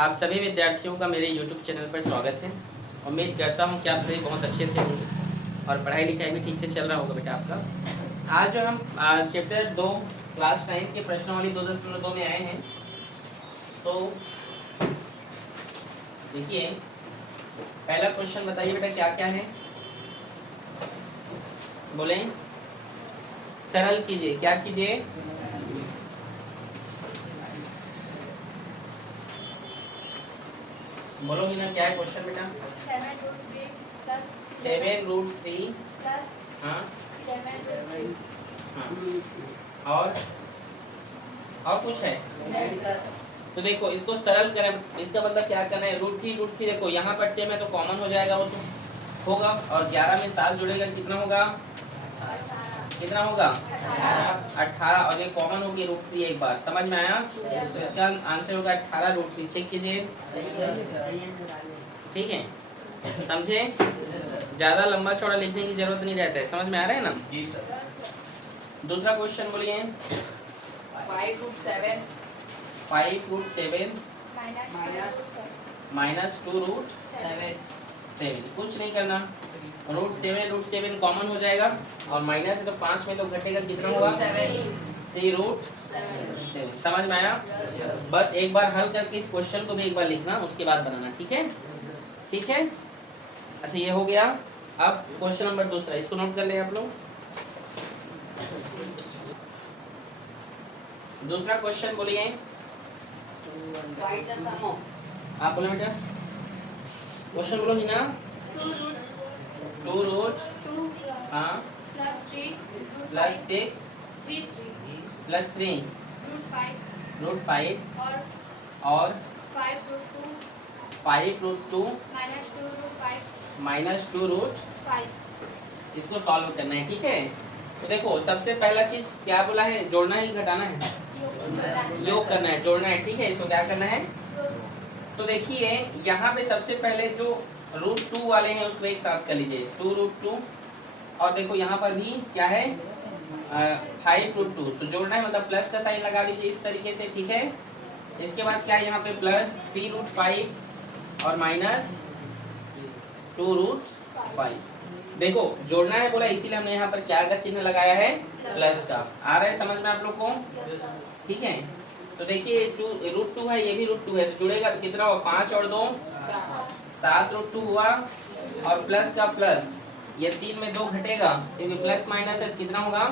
आप सभी विद्यार्थियों का मेरे YouTube चैनल पर स्वागत है। उम्मीद करता हूँ कि आप सभी बहुत अच्छे से होंगे और पढ़ाई लिखाई भी ठीक से चल रहा होगा बेटा आपका। आज जो हम चैप्टर 2 क्लास 9 के प्रश्नावली 2.2 में आए हैं, तो देखिए पहला क्वेश्चन बताइए बेटा क्या क्या है, बोले सरल कीजिए। क्या कीजिए? बोलो ही ना, क्या है क्वेश्चन बेटा? 7√3 हाँ हाँ और कुछ है? तो देखो इसको सरल करें, इसका मतलब क्या करना है, √3 देखो यहाँ पर सेम है तो कॉमन हो जाएगा, वो तो होगा। और 11 में 7 जुड़ेगा कितना होगा? कितना होगा? 18। और ये कॉमन होगी √3 एक बार, समझ में आया? तो इसका आंसर होगा 18√3। चेक कीजिए, ठीक है? समझे? ज्यादा लंबा चौड़ा लिखने की जरूरत नहीं रहता है, समझ में आ रहा है ना? जी सर। दूसरा क्वेश्चन बोलिए। 5√7 माइनस 2√7। कुछ नहीं करना, √7 कॉमन हो जाएगा और माइनस है तो 5 में तो घटेगा, कितना होगा? 3√7। समझ में आया? बस एक बार हल करके इस क्वेश्चन को भी एक बार लिखना, उसके बाद बनाना, ठीक है? ठीक है, अच्छा ये हो गया। अब क्वेश्चन नंबर दूसरा, इसको नोट कर ले आप लोग। दूसरा क्वेश्चन बोलिए, आप बोलो बेटा, क्वेश्चन बोलो ही ना। 2√2 हाँ +6 +3 √5 और 5√2 -2√5। इसको सॉल्व करना है, ठीक है? तो देखो सबसे पहला चीज क्या बोला है, जोड़ना है घटाना है? योग करना है, जोड़ना है, ठीक है? इसको क्या करना है? तो देखिए यहाँ पे सबसे पहले जो √2 वाले हैं उसको एक साथ कर लीजिए, 2√2। और देखो यहाँ पर भी क्या है, 5√2। तो जोड़ना है मतलब प्लस का साइन लगा दीजिए इस तरीके से, ठीक है? इसके बाद क्या है यहाँ पे प्लस 3√5 और माइनस 2√5। देखो जोड़ना है बोला, इसीलिए हमने यहाँ पर क्या का चिन्ह लगाया है, प्लस का। आ रहा है समझ में आप लोग को? ठीक है, तो देखिए √2 है, ये भी √2 है, तो जुड़ेगा तो कितना होगा? 5 और 2 7√2 हुआ और प्लस का प्लस, ये 3 में 2 घटेगा क्योंकि प्लस माइनस है, कितना होगा?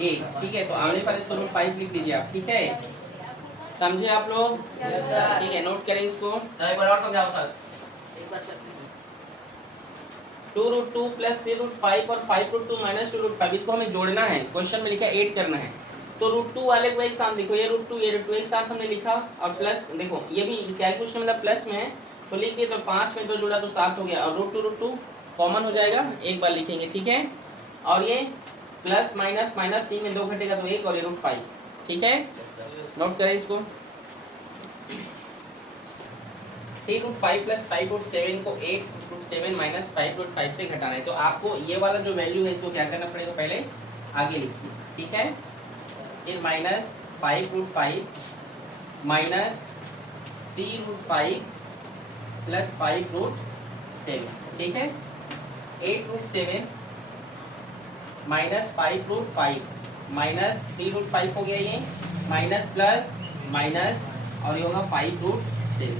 1। ठीक है, तो आने पर इसको √5 लिख लीजिए आप, ठीक है? समझे आप लोग? ठीक है, नोट करें इसको। एक बार और समझाओ सर। 2√2 प्लस 3√5 और 5√2 माइनस 2√5, इसको हमें जोड़ना है। क्वेश्चन में लिखा 8 करना है, तो √2 वाले को एक साथ लिखो, ये √2 ये √2 एक साथ हमने लिखा और प्लस, देखो ये भी कैलकुलेशन मतलब प्लस में है तो लिख दिए, तो 5 में 2 जुड़ा तो 7 हो गया और √2 कॉमन हो जाएगा, एक बार लिखेंगे, ठीक है? और ये प्लस माइनस माइनस 3 में 2 घटेगा तो 1 और ये √5, ठीक है? नोट करें इसको। 3√5 प्लस 5√7 को 8√7 माइनस 5√5 से घटाना है, तो आपको ये वाला जो वैल्यू है इसको क्या करना पड़ेगा, पहले आगे लिखिए, ठीक है? फिर माइनस 5√5 माइनस 3√5 प्लस 5√7, ठीक है? 8√7 माइनस 5√5 माइनस 3√5 हो गया, ये माइनस प्लस माइनस और ये होगा 5√7।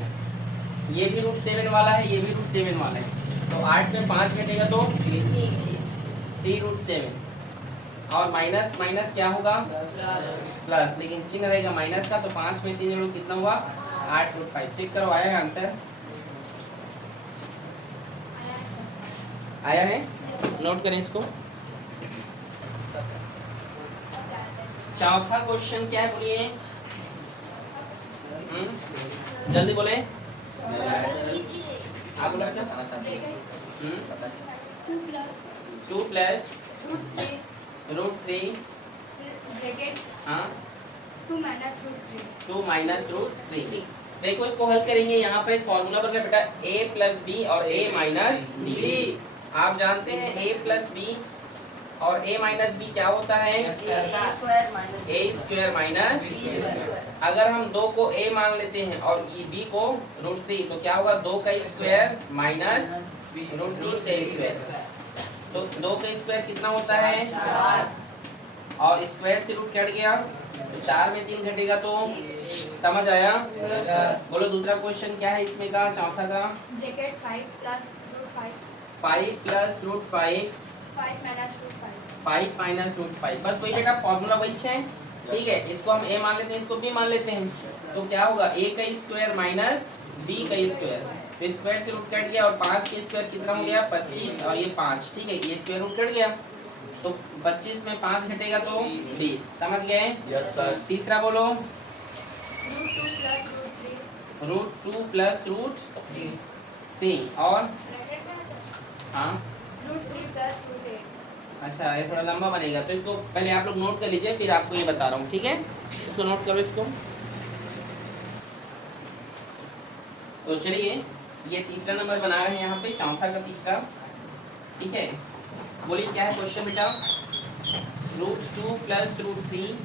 ये भी √7 वाला है, ये भी √7 वाला है, तो 8 में 5 घटेगा तो 3√7 और माइनस माइनस क्या होगा? प्लस, लेकिन चिन्ह रहेगा माइनस का, तो 5 में 3 जोड़ो कितना हुआ? 8√5। चेक करो, आया है आंसर? आया है? नोट करें इसको। चौथा क्वेश्चन क्या है बोलिए, जल्दी बोले, आप बोला क्या? 2 प्लस √3 हाँ 2 माइनस √3। देखो इसको हल करेंगे, यहाँ पर एक फॉर्मूला बन गया बेटा, a प्लस बी और a माइनस बी। आप जानते हैं a प्लस बी और a माइनस बी क्या होता है? ए स्क्वायर माइनस। अगर हम 2 को a मान लेते हैं और b को √3 तो क्या होगा? 2 का स्क्वायर माइनस √3 का स्क्वायर। तो 2 का स्क्वायर कितना होता है? 4। और स्क्वायर से रूट कट गया तो 4 में 3 घटेगा तो समझ आया? बोलो दूसरा क्वेश्चन क्या है इसमें का? चौथा का ब्रैकेट 5 प्लस √5 5 प्लस √5 5 माइनस √5। बस वही बेटा फॉर्मूला वही है, ठीक है। इसको हम a मान लेते हैं, इसको b मान लेते हैं, तो क्या होगा? a का स्क्वायर माइनस b का स्क्वायर। तो स्क्वायर से रूट कट गया और 5 का स्क्वायर कितना हो गया? 25 और ये 5, ठीक है। ये स्क्वायर रूट कट गया तो 25 में 5 घटेगा तो 20। समझ गए? Yes sir. तीसरा बोलो √2 प्लस √3 और ब्रैकेट में सर हाँ √3 प्लस √8। अच्छा, ये थोड़ा लंबा बनेगा तो इसको पहले आप लोग नोट कर लीजिए, फिर आपको ये बता रहा हूँ, ठीक है। इसको नोट करो इसको। तो चलिए ये तीसरा नंबर बना रहे हैं यहाँ पे, चौथा का तीसरा, ठीक है। बोलिए क्या है क्वेश्चन बेटा? √2 प्लस √3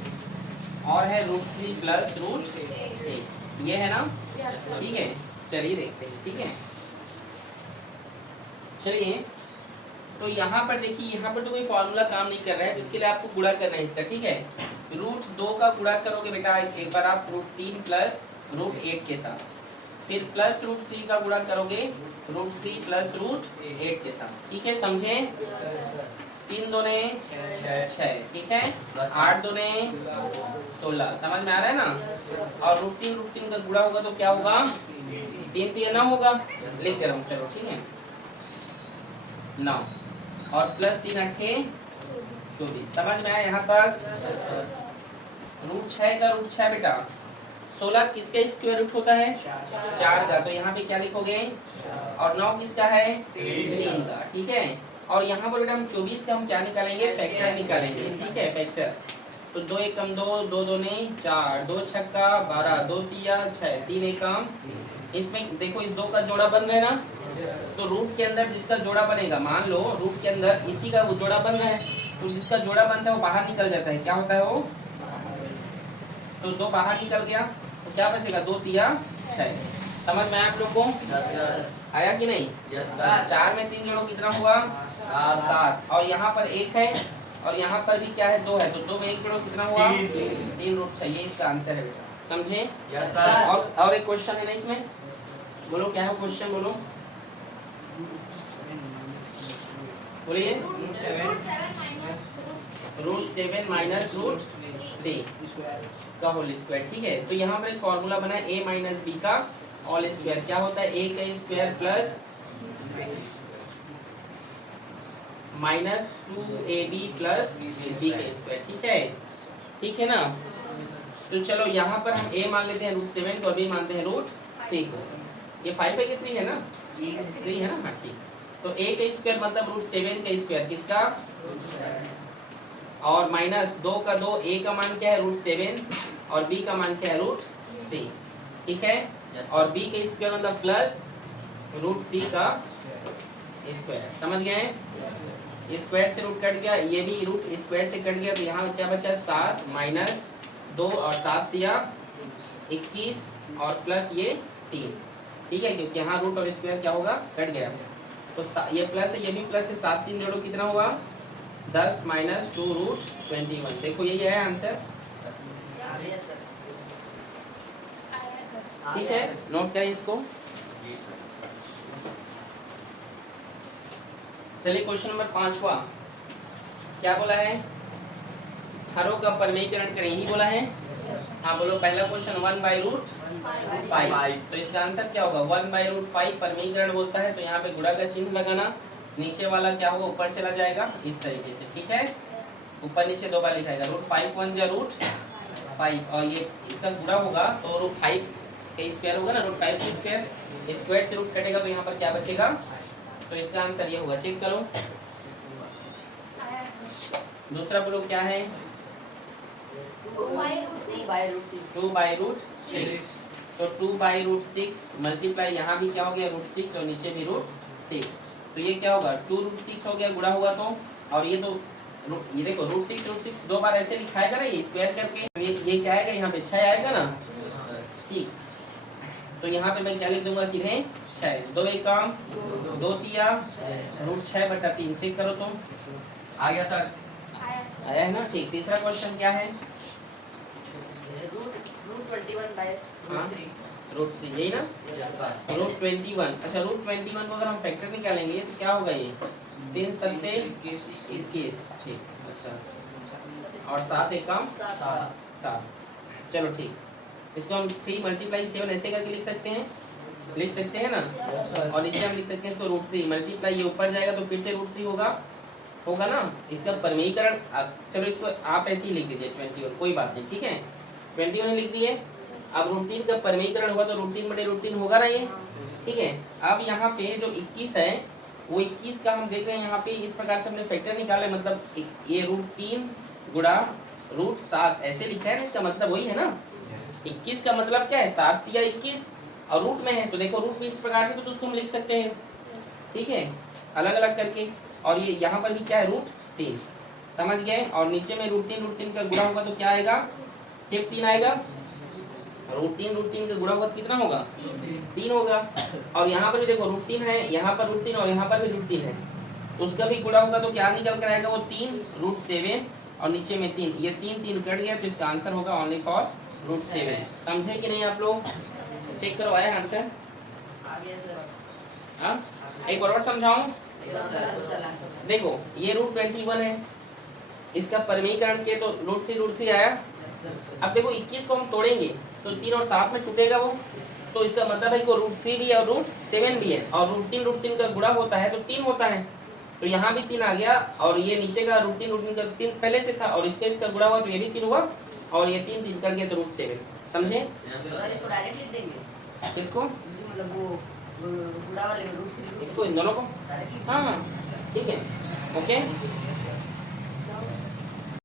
और है √3 प्लस √8, ये है ना? ठीक है, चलिए देखते हैं, ठीक है। चलिए तो यहाँ पर देखिए, यहाँ पर तो कोई फॉर्मूला काम नहीं कर रहा है, तो इसके लिए आपको गुणा करना है इसका, ठीक है। √2 का गुणा करोगे बेटा एक बार आप √3 प्लस √8 के साथ, फिर प्लस √3 का गुणा करोगे √3 प्लस √8 के साथ, ठीक है, समझे? 3 दूने 6, ठीक है, 8 दूने 16, समझ में आ रहा है ना? और √3 का गुणा होगा तो क्या होगा? 3 3 9 होगा, लिख दे रहा हूँ, चलो ठीक है, 9 और प्लस 3 8 24। समझ में आया यहाँ तक? √6 का √6 बेटा 16 किसका स्क्वायर रूट होता है? 4 का, तो यहाँ पे क्या लिखोगे? और 9 किसका है? 3 का, ठीक है। और यहाँ पर बेटा हम 24 का हम क्या निकालेंगे? फैक्टर निकालेंगे, ठीक है, फैक्टर। तो 2 एकम 2, 2 दूने 4, 2 छक्का 12, 2 तिया 6, 3 एकम। इसमें देखो इस 2 का जोड़ा बन रहा है ना, तो रूट के अंदर जिसका जोड़ा बनेगा, मान लो रूट के अंदर इसी का वो जोड़ा बन रहा है, तो जिसका जोड़ा बनता है वो बाहर निकल जाता है, क्या होता है वो? तो 2 बाहर निकल गया तो क्या बचेगा? 2 तिया 6। समझ में आया आप लोग को? आया कि नहीं? Yes sir. 4 में 3 जोड़ो कितना हुआ? 7। और यहाँ पर 1 है और यहाँ पर भी क्या है? 2 है, तो 2 में 1 जोड़ो कितना हुआ? 3 √6। ये इसका आंसर है बेटा, समझे? Yes sir. और एक क्वेश्चन है ना इसमें, बोलो क्या है क्वेश्चन? बोलो बोलिए। √7 माइनस √3 का होल स्क्वायर, ठीक है। तो यहाँ पर एक फॉर्मूला बना है a माइनस बी का होल स्क्वायर, क्या होता है? a का square plus minus 2ab plus b का स्क्वायर, ठीक है, ठीक है ना? तो चलो यहाँ पर हम a मान लेते हैं √7 को, b मानते हैं √3 को। ये 5 है कि 3 है ना? 3 है ना? हाँ ठीक। तो a का स्क्वायर मतलब √7 का स्क्वायर किसका? और माइनस 2 का 2, a का मान क्या है? √7 और b का मान क्या है? √3, ठीक है। और b का स्क्वायर मतलब प्लस √3 का स्क्वायर, समझ गए? स्क्वायर से रूट कट गया, ये भी रूट स्क्वायर से कट गया, तो यहाँ क्या बचा? 7 माइनस 2 और 7 दिया 21 और प्लस ये 3, ठीक है, क्योंकि यहाँ रूट और स्क्वायर क्या होगा? कट गया। तो ये प्लस है, ये भी प्लस है, 7 3 जोड़ो कितना हुआ? 10 माइनस 2 √21। देखो यही है आंसर, ठीक है, नोट करें इसको। चलिए क्वेश्चन नंबर 5वां क्या बोला है? हरों का परमीकरण करें, ही बोला है। हाँ बोलो पहला क्वेश्चन 1/√5, तो इसका आंसर क्या होगा? 1/√5 परमीकरण बोलता है, तो यहाँ पे गुणा का चिन्ह लगाना, नीचे वाला क्या होगा? ऊपर चला जाएगा इस तरीके से, ठीक है, ऊपर नीचे 2 बार लिखाएगा। √5 1 जा √5 और ये इसका गुणा होगा तो √5 का स्क्वायर होगा ना, √5 का स्क्वायर, स्क्वायर से रूट कटेगा तो यहाँ पर क्या बचेगा? तो इसका आंसर ये होगा, चेक करो। दूसरा बोलो क्या है? 2/√6। तो 2/√6 मल्टीप्लाई, यहाँ भी क्या हो गया? √6 और नीचे भी √6, तो ये क्या होगा? 2√6 हो गया, गुणा होगा तो, और ये तो ये देखो रूट 6 दो बार ऐसे लिखाएगा ना, ये स्क्वायर करके ये क्या आएगा यहाँ पे 6 आएगा ना, ठीक। तो यहाँ पे मैं क्या लिख दूंगा सीधे 6, 2 एक काम 2 तिया रूट 6/3, चेक करो तुम, आ गया सर, आया है ना, ठीक। तीसरा क्वेश्चन क्या है, रूट 21 बाय रूट 3, यही ना, रूट 21। अच्छा रूट 21 को अगर हम फैक्टर निकालेंगे तो क्या होगा, ये 3 सत्ते 21, ठीक। अच्छा और 7 एक काम 7, चलो ठीक। इसको हम 3 × 7 ऐसे करके लिख सकते हैं ना, और नीचे हम लिख सकते हैं इसको √3 मल्टीप्लाई, ये ऊपर जाएगा तो फिर से √3 होगा ना। इसका परमीकरण चलो इसको आप ऐसे ही लिख दीजिए 21, कोई बात नहीं, ठीक है 21 लिख दिए। अब √3 का परमीकरण हुआ तो √3/√3 होगा ना ये, ठीक है। अब यहाँ पे जो 21 है वो 21 का हम देख रहे हैं यहाँ पे इस प्रकार से हमने फैक्टर निकाला है, मतलब ये √3 गुणा √7 ऐसे लिखा है ना, इसका मतलब वही है ना। 21 का मतलब क्या है, 7 या 21 और रूट में है, तो देखो रूट में इस प्रकार से तो उसको हम लिख सकते हैं, ठीक है, अलग अलग करके। और ये यहाँ पर भी क्या है √3, समझ गए। और नीचे में √3 का गुणा होगा तो क्या आएगा, सिर्फ 3 आएगा। √3 का गुणा होगा तो कितना होगा, 3 होगा। और यहाँ पर भी देखो √3 है, यहाँ पर √3 और यहाँ पर भी √3 है, तो उसका भी गुणा होगा तो क्या निकल कर आएगा, वो 3 √7 और नीचे में 3, ये 3 कट गया तो इसका आंसर होगा ओनली फॉर √7। समझे कि नहीं आप लोग, चेक करो आया आंसर, आगे सर। हाँ एक और समझाऊं, देखो ये √21 है, इसका परमीकरण के तो √3 आया। अब देखो 21 को हम तोड़ेंगे तो 3 और 7 में छूटेगा वो, तो इसका मतलब है कि √3 भी है और √7 भी है, और √3 का गुणा होता है तो 3 होता है, तो यहाँ भी 3 आ गया। और ये नीचे का √3 का 3 पहले से था और इसका गुणा हुआ तो ये भी 3 हुआ, और ये 3 कर गया तो √7, समझे। इसको डायरेक्ट लिख देंगे, किसको, मतलब वो गुणा वाले √3 इसको इन दोनों को, डायरेक्ट, हाँ ठीक है, ओके।